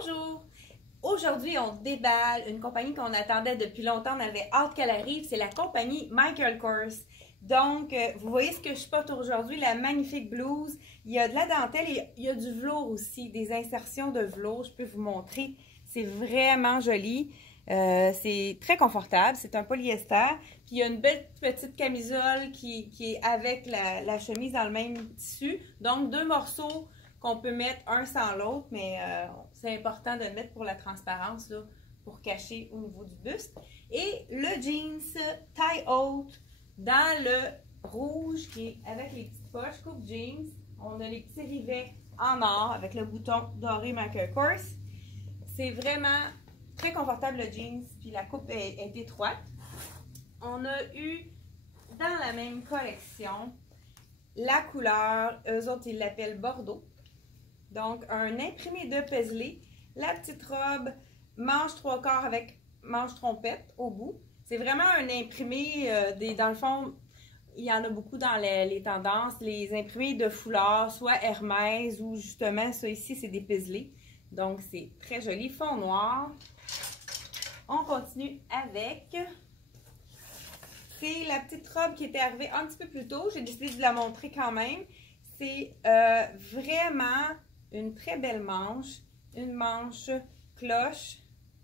Bonjour! Aujourd'hui, on déballe une compagnie qu'on attendait depuis longtemps, on avait hâte qu'elle arrive, c'est la compagnie Michael Kors. Donc, vous voyez ce que je porte aujourd'hui, la magnifique blouse. Il y a de la dentelle et il y a du velours aussi, des insertions de velours, je peux vous montrer. C'est vraiment joli, c'est très confortable, c'est un polyester. Puis il y a une belle petite camisole qui est avec la chemise dans le même tissu. Donc, deux morceaux qu'on peut mettre un sans l'autre, mais c'est important de le mettre pour la transparence, là, pour cacher au niveau du buste. Et le jeans taille haute dans le rouge qui est avec les petites poches coupe jeans. On a les petits rivets en or avec le bouton doré Michael Kors. C'est vraiment très confortable le jeans, puis la coupe est étroite. On a eu dans la même collection la couleur, eux autres ils l'appellent Bordeaux. Donc, un imprimé de Paisley, la petite robe, manche 3/4 avec manche trompette au bout. C'est vraiment un imprimé, dans le fond, il y en a beaucoup dans les tendances, les imprimés de foulard, soit Hermès ou justement, ça ici, c'est des Paisley. Donc, c'est très joli, fond noir. On continue avec, c'est la petite robe qui était arrivée un petit peu plus tôt. J'ai décidé de la montrer quand même. C'est vraiment une très belle manche, une manche cloche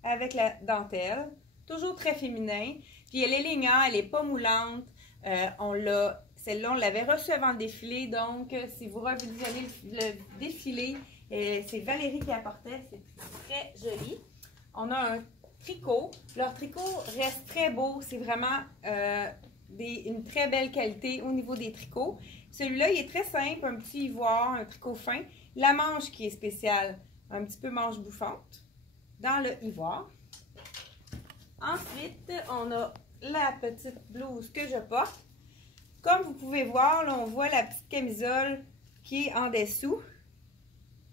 avec la dentelle, toujours très féminin. Puis elle est lignante, elle n'est pas moulante. Celle-là, on l'avait reçue avant le défilé, donc si vous revisionnez le défilé, c'est Valérie qui apportait, c'est très joli. On a un tricot. Leur tricot reste très beau, c'est vraiment une très belle qualité au niveau des tricots. Celui-là, il est très simple, un petit ivoire, un tricot fin. La manche qui est spéciale, un petit peu manche bouffante dans le ivoire. Ensuite, on a la petite blouse que je porte. Comme vous pouvez voir, là, on voit la petite camisole qui est en dessous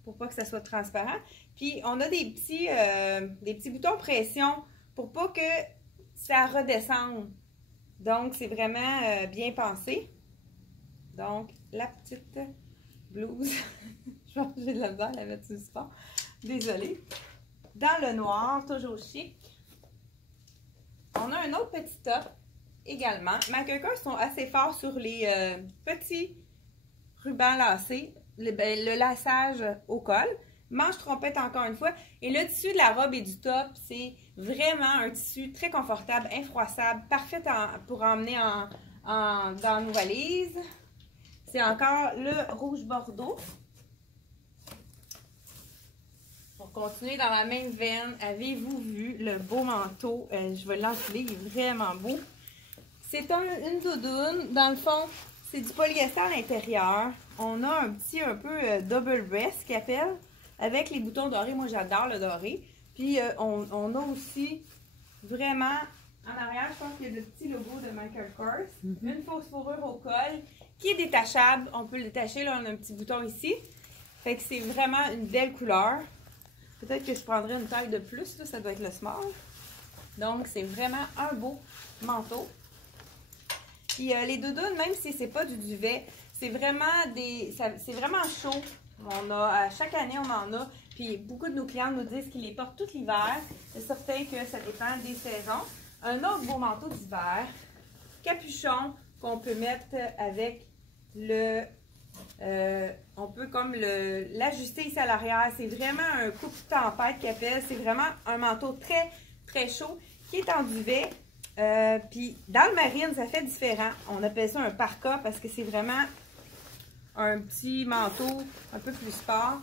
pour pas que ça soit transparent. Puis, on a des petits boutons pression pour pas que ça redescende. Donc, c'est vraiment bien pensé. Donc, la petite blouse, je pense que j'ai de la misère à la mettre sur le support, désolée. Dans le noir, toujours chic. On a un autre petit top également. Michael Kors sont assez forts sur les petits rubans lacés, le laçage au col. Manche trompette encore une fois. Et le tissu de la robe et du top, c'est vraiment un tissu très confortable, infroissable, parfait pour emmener dans nos valises. C'est encore le rouge bordeaux. Pour continuer dans la même veine, avez-vous vu le beau manteau? Je vais l'enfiler, il est vraiment beau. C'est une doudoune. Dans le fond, c'est du polyester à l'intérieur. On a un peu double breast qu'il appelle, avec les boutons dorés. Moi, j'adore le doré. Puis, on a aussi vraiment, en arrière, je pense qu'il y a le petit logo de Michael Kors. Une fausse fourrure au col qui est détachable. On peut le détacher, là, on a un petit bouton ici. Fait que c'est vraiment une belle couleur. Peut-être que je prendrai une taille de plus, là, ça doit être le small. Donc, c'est vraiment un beau manteau. Puis les doudounes, même si c'est pas du duvet, c'est vraiment chaud. À chaque année, on en a. Puis beaucoup de nos clients nous disent qu'ils les portent tout l'hiver. C'est certain que ça dépend des saisons. Un autre beau manteau d'hiver, capuchon qu'on peut mettre avec on peut comme l'ajuster ici à l'arrière. C'est vraiment un coupe-tempête qu'il appelle. C'est vraiment un manteau très, très chaud qui est en duvet. Puis dans le marine, ça fait différent. On appelle ça un parka parce que c'est vraiment un petit manteau un peu plus sport.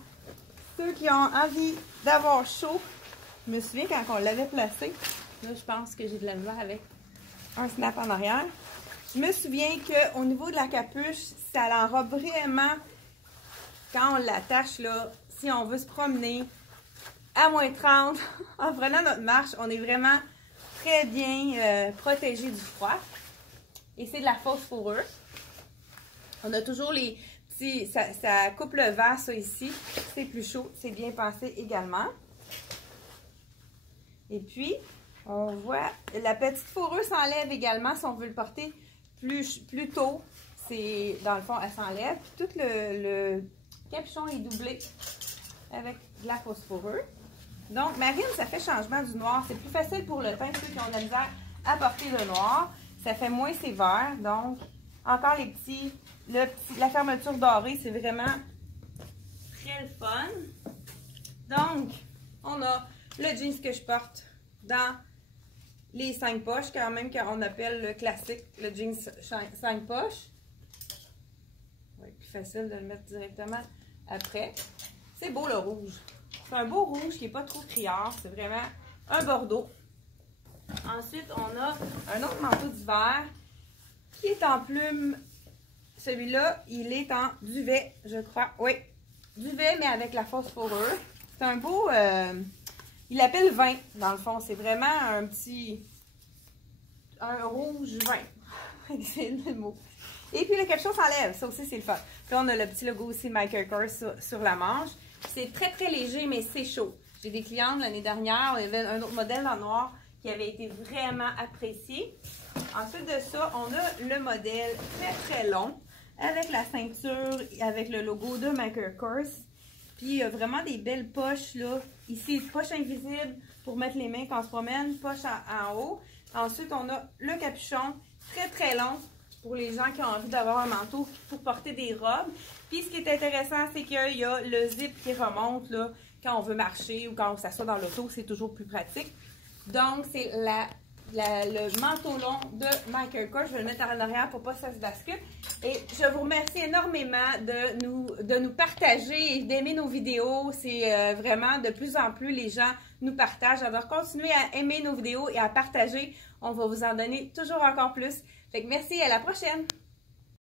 Ceux qui ont envie d'avoir chaud, je me souviens quand on l'avait placé, là je pense que j'ai de la misère avec un snap en arrière. Je me souviens qu'au niveau de la capuche, ça l'enrobe vraiment quand on l'attache là. Si on veut se promener à moins 30, en prenant notre marche, on est vraiment très bien protégé du froid. Et c'est de la fausse fourrure. On a toujours les petits, ça coupe le vent, ça ici. C'est plus chaud, c'est bien pensé également. Et puis, on voit, la petite fourrure s'enlève également si on veut le porter plus tôt. C'est, dans le fond, elle s'enlève. Tout le capuchon est doublé avec de la fausse fourrure. Donc, marine, ça fait changement du noir. C'est plus facile pour le teint, ceux qui ont de la misère à porter le noir. Ça fait moins sévère. Donc, encore la fermeture dorée, c'est vraiment très le fun. Donc, on a le jeans que je porte dans les 5 poches, quand même, qu'on appelle le classique, le jeans 5 poches. Ouais, plus facile de le mettre directement après. C'est beau le rouge. C'est un beau rouge qui n'est pas trop criard. C'est vraiment un bordeaux. Ensuite, on a un autre manteau d'hiver qui est en plume. Celui-là, il est en duvet, je crois. Oui, duvet, mais avec la fausse fourrure. C'est un beau... il l'appelle vin, dans le fond. C'est vraiment un petit... un rouge vin. C'est le mot. Et puis, le capuchon s'enlève. Ça aussi, c'est le fun. Puis là, on a le petit logo aussi Michael Kors sur la manche. C'est très, très léger, mais c'est chaud. J'ai des clientes l'année dernière. Il y avait un autre modèle dans le noir qui avait été vraiment apprécié. Ensuite de ça, on a le modèle très, très long avec la ceinture, avec le logo de Michael Kors. Puis, il y a vraiment des belles poches, là. Ici, poche invisible pour mettre les mains quand on se promène, poche en haut. Ensuite, on a le capuchon très, très long pour les gens qui ont envie d'avoir un manteau pour porter des robes. Puis, ce qui est intéressant, c'est qu'il y a le zip qui remonte, là, quand on veut marcher ou quand on s'assoit dans l'auto, c'est toujours plus pratique. Donc, c'est le manteau long de Michael Kors. Je vais le mettre en arrière pour pas que ça se bascule. Et je vous remercie énormément de nous partager et d'aimer nos vidéos. C'est vraiment de plus en plus les gens nous partagent. Alors, continuez à aimer nos vidéos et à partager. On va vous en donner toujours encore plus. Fait que merci, à la prochaine!